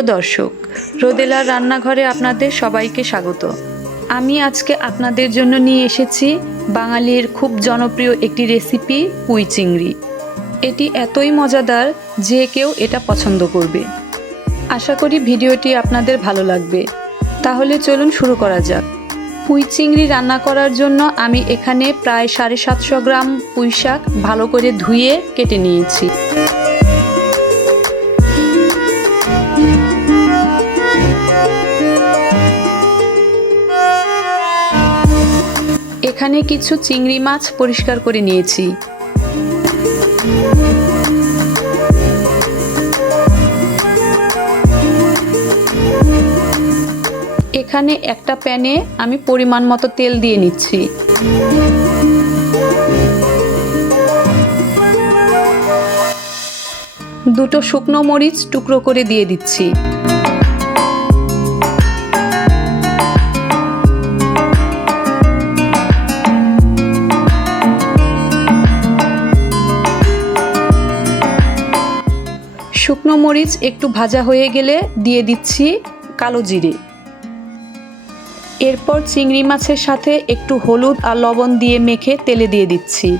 প্রিয় দর্শক, রোদেলার রান্নাঘরে আপনাদের সবাইকে স্বাগত। আমি আজকে আপনাদের জন্য নিয়ে এসেছি বাঙালির খুব জনপ্রিয় একটি রেসিপি পুই চিংড়ি। এটি এতই মজাদার যে কেউ এটা পছন্দ করবে। আশা করি ভিডিওটি আপনাদের ভালো লাগবে। তাহলে চলুন শুরু করা যাক। পুই চিংড়ি রান্না করার জন্য আমি এখানে প্রায় 750 গ্রাম পুঁই শাক ভালো করে ধুয়ে কেটে নিয়েছি। এখানে কিছু চিংড়ি মাছ পরিষ্কার করে নিয়েছি। এখানে একটা প্যানে আমি পরিমাণ মতো তেল দিয়ে নিচ্ছি। দুটো শুকনো মরিচ টুকরো করে দিয়ে দিচ্ছি। শুকনো মরিচ একটু ভাজা হয়ে গেলে দিয়ে দিচ্ছি কালো জিরে। এরপর চিংড়ি মাছের সাথে একটু হলুদ আর লবণ দিয়ে মেখে তেলে দিয়ে দিচ্ছি।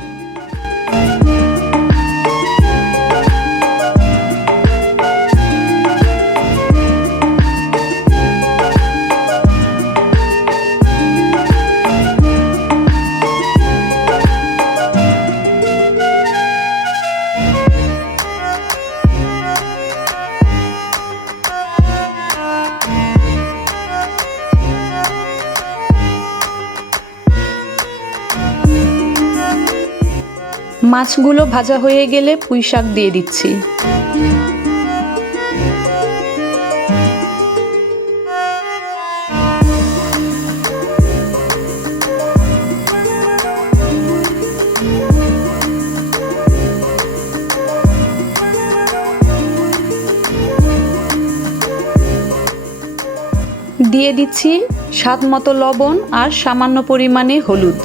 মাছগুলো ভাজা হয়ে গেলে পুঁই শাক দিয়ে দিচ্ছি। দিয়ে দিচ্ছি স্বাদ মতো লবণ আর সামান্য পরিমাণে হলুদ।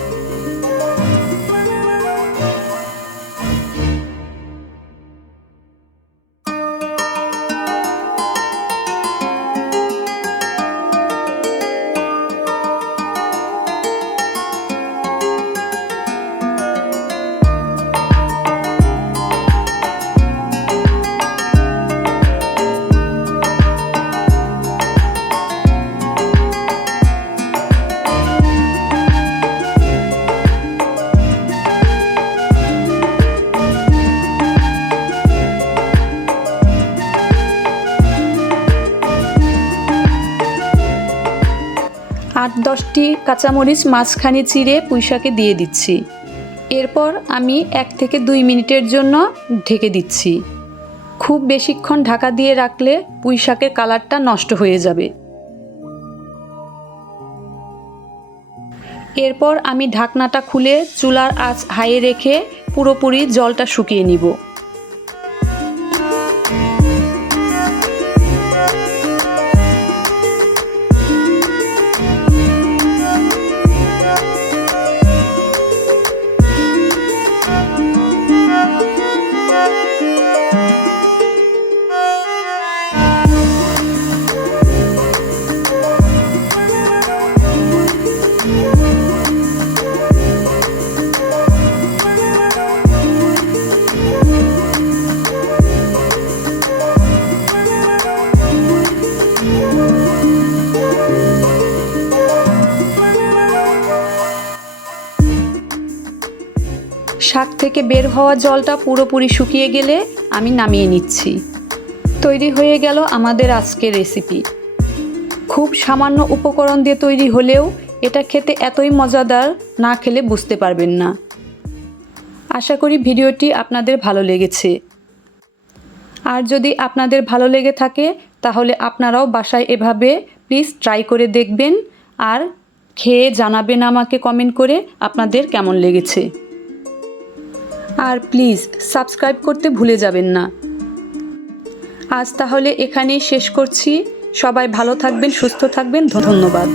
আট 10টি কাঁচামরিচ মাঝখানে চিড়ে পুঁইশাকে দিয়ে দিচ্ছি। এরপর আমি 1 থেকে 2 মিনিটের জন্য ঢেকে দিচ্ছি। খুব বেশিক্ষণ ঢাকা দিয়ে রাখলে পুঁইশাকের কালারটা নষ্ট হয়ে যাবে। এরপর আমি ঢাকনাটা খুলে চুলার আঁচ হাইয়ে রেখে পুরোপুরি জলটা শুকিয়ে নিব। শাক থেকে বের হওয়া জলটা পুরোপুরি শুকিয়ে গেলে আমি নামিয়ে নিচ্ছি। তৈরি হয়ে গেল আমাদের আজকের রেসিপি। খুব সামান্য উপকরণ দিয়ে তৈরি হলেও এটা খেতে এতই মজাদার, না খেলে বুঝতে পারবেন না। আশা করি ভিডিওটি আপনাদের ভালো লেগেছে। আর যদি আপনাদের ভালো লেগে থাকে তাহলে আপনারাও বাসায় এভাবে প্লিজ ট্রাই করে দেখবেন আর খেয়ে জানাবেন আমাকে কমেন্ট করে আপনাদের কেমন লেগেছে। আর প্লিজ সাবস্ক্রাইব করতে ভুলে যাবেন না। আজ তাহলে এখানেই শেষ করছি। সবাই ভালো থাকবেন, সুস্থ থাকবেন। ধন্যবাদ।